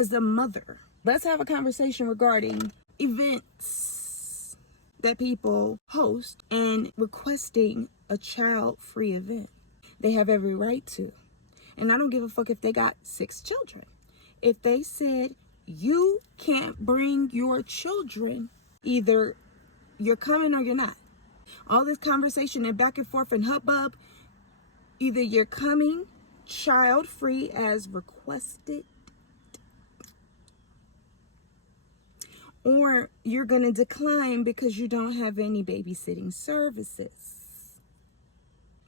as a mother, let's have a conversation regarding events that people host and requesting a child-free event. They have every right to. And I don't give a fuck if they got 6 children. If they said, you can't bring your children, either you're coming or you're not. All this conversation and back and forth and hubbub, either you're coming child-free as requested, or you're going to decline because you don't have any babysitting services.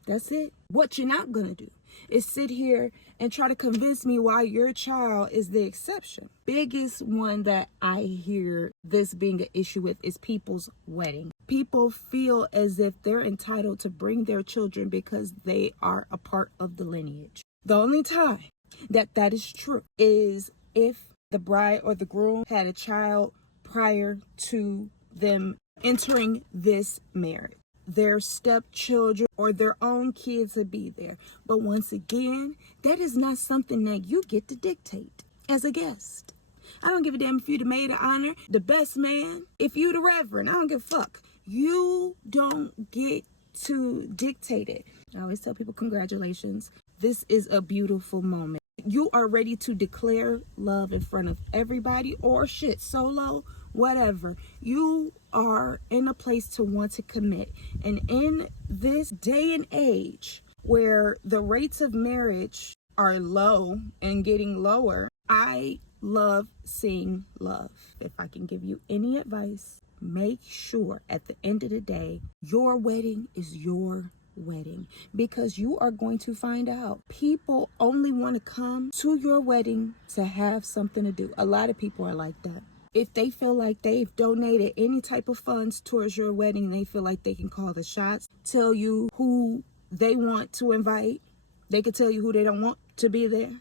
That's it. What you're not going to do is sit here and try to convince me why your child is the exception. Biggest one that I hear this being an issue with is people's wedding. People feel as if they're entitled to bring their children because they are a part of the lineage. The only time that is true is if the bride or the groom had a child prior to them entering this marriage. Their stepchildren or their own kids would be there. But once again, that is not something that you get to dictate as a guest. I don't give a damn if you the maid of honor, the best man, if you the reverend, I don't give a fuck. You don't get to dictate it. I always tell people, congratulations. This is a beautiful moment. You are ready to declare love in front of everybody, or shit, solo, whatever. You are in a place to want to commit. And in this day and age where the rates of marriage are low and getting lower, I love seeing love. If I can give you any advice, make sure at the end of the day, your wedding is your wedding, because you are going to find out people only want to come to your wedding to have something to do. A lot of people are like that. If they feel like they've donated any type of funds towards your wedding, they feel like they can call the shots, tell you who they want to invite. They could tell you who they don't want to be there.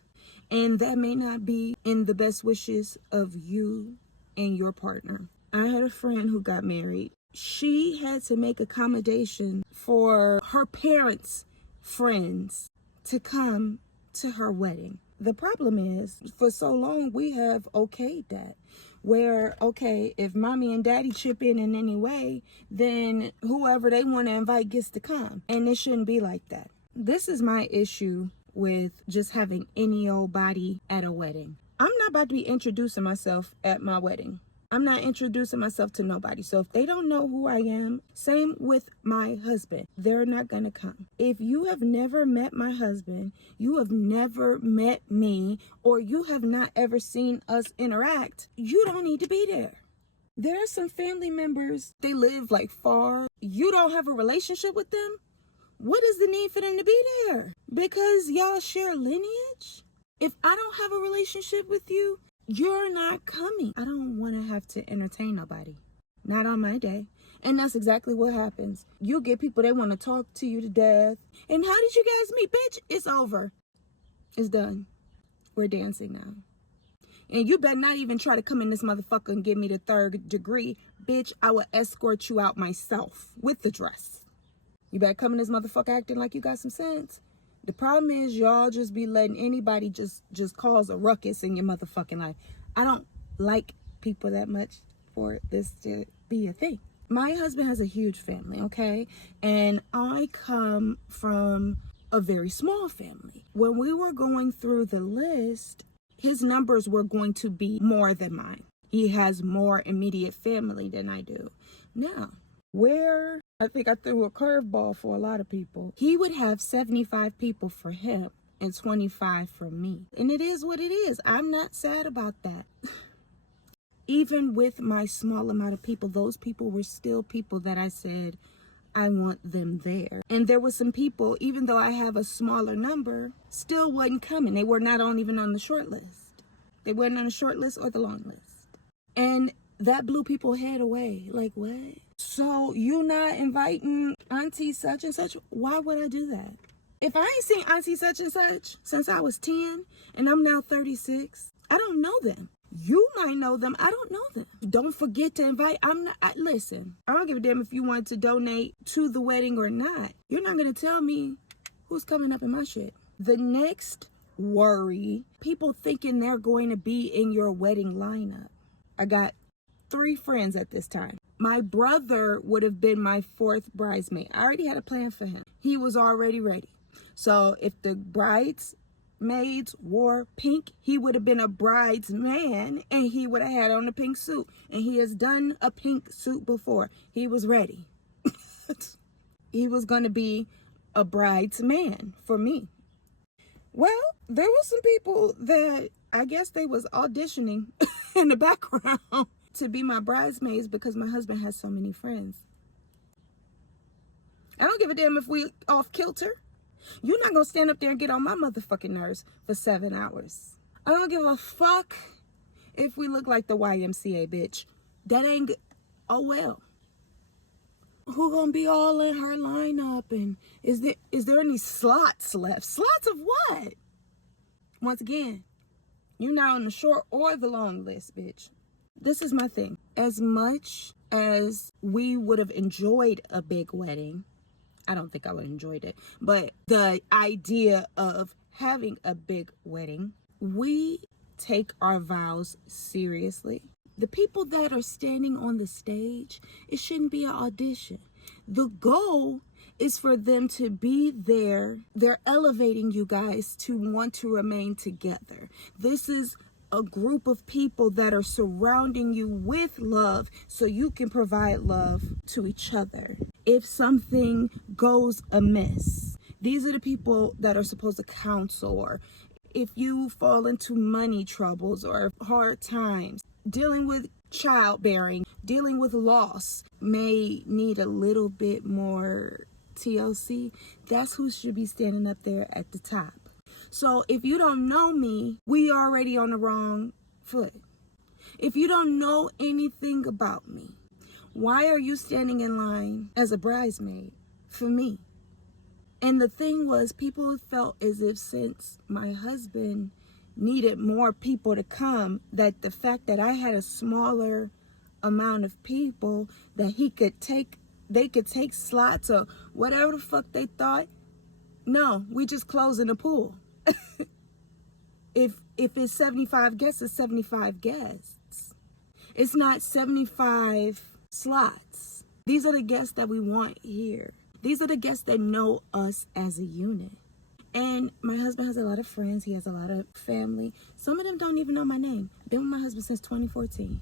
And that may not be in the best wishes of you and your partner. I had a friend who got married. She had to make accommodation for her parents' friends to come to her wedding. The problem is, for so long, we have okayed that. Where, okay, if mommy and daddy chip in any way, then whoever they want to invite gets to come. And it shouldn't be like that. This is my issue with just having any old body at a wedding. I'm not about to be introducing myself at my wedding. I'm not introducing myself to nobody. So if they don't know who I am, same with my husband, they're not going to come. If you have never met my husband, you have never met me, or you have not ever seen us interact, you don't need to be there. There are some family members, they live like far. You don't have a relationship with them. What is the need for them to be there? Because y'all share lineage? If I don't have a relationship with you, you're not coming. I don't want to have to entertain nobody. Not on my day. And that's exactly what happens. You'll get people, they want to talk to you to death. And how did you guys meet? Bitch, it's over. It's done. We're dancing now. And you better not even try to come in this motherfucker and give me the 3rd degree. Bitch, I will escort you out myself with the dress. You better come in this motherfucker acting like you got some sense. The problem is y'all just be letting anybody just cause a ruckus in your motherfucking life. I don't like people that much for this to be a thing. My husband has a huge family, okay? And I come from a very small family. When we were going through the list, his numbers were going to be more than mine. He has more immediate family than I do. Now, where I think I threw a curveball for a lot of people, he would have 75 people for him and 25 for me. And it is what it is. I'm not sad about that. Even with my small amount of people, those people were still people that I said, I want them there. And there were some people, even though I have a smaller number, still wasn't coming. They were not even on the short list. They weren't on the short list or the long list. And that blew people's head away. Like, what? So you not inviting auntie such and such? Why would I do that? If I ain't seen auntie such and such since I was 10 and I'm now 36, I don't know them. You might know them. I don't know them. Don't forget to invite. Listen, I don't give a damn if you want to donate to the wedding or not. You're not going to tell me who's coming up in my shit. The next worry, people thinking they're going to be in your wedding lineup. I got 3 friends at this time. My brother would have been my 4th bridesmaid. I already had a plan for him. He was already ready. So if the bridesmaids wore pink, he would have been a bridesman and he would have had on a pink suit. And he has done a pink suit before. He was ready. He was going to be a bridesman for me. Well, there were some people that I guess they was auditioning in the background to be my bridesmaids because my husband has so many friends. I don't give a damn if we off kilter. You're not gonna stand up there and get on my motherfucking nerves for 7 hours. I don't give a fuck if we look like the YMCA, bitch. That ain't good. Oh well. Who gonna be all in her lineup? And is there any slots left? Slots of what? Once again, you're not on the short or the long list, bitch. This is my thing. As much as we would have enjoyed a big wedding, I don't think I would have enjoyed it, but the idea of having a big wedding, we take our vows seriously. The people that are standing on the stage, it shouldn't be an audition. The goal is for them to be there. They're elevating you guys to want to remain together. This is a group of people that are surrounding you with love so you can provide love to each other. If something goes amiss, these are the people that are supposed to counsel, or if you fall into money troubles or hard times, dealing with childbearing, dealing with loss, may need a little bit more TLC, that's who should be standing up there at the top. So if you don't know me, we already on the wrong foot. If you don't know anything about me, why are you standing in line as a bridesmaid for me? And the thing was, people felt as if since my husband needed more people to come, that the fact that I had a smaller amount of people that they could take slots or whatever the fuck they thought. No, we just closing the pool. If it's 75 guests, it's 75 guests. It's not 75 slots. These are the guests that we want here. These are the guests that know us as a unit. And my husband has a lot of friends. He has a lot of family. Some of them don't even know my name. I've been with my husband since 2014.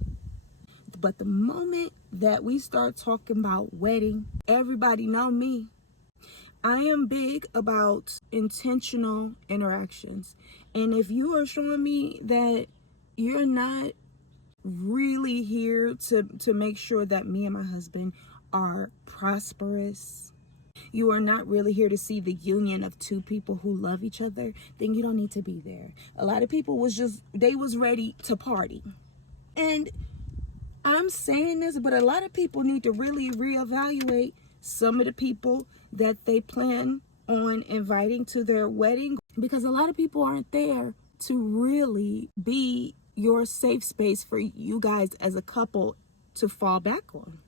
But the moment that we start talking about wedding, everybody know me. I am big about intentional interactions. And if you are showing me that you're not really here to make sure that me and my husband are prosperous, you are not really here to see the union of 2 people who love each other, then you don't need to be there. A lot of people was ready to party. And I'm saying this, but a lot of people need to really reevaluate some of the people that they plan on inviting to their wedding, because a lot of people aren't there to really be your safe space for you guys as a couple to fall back on.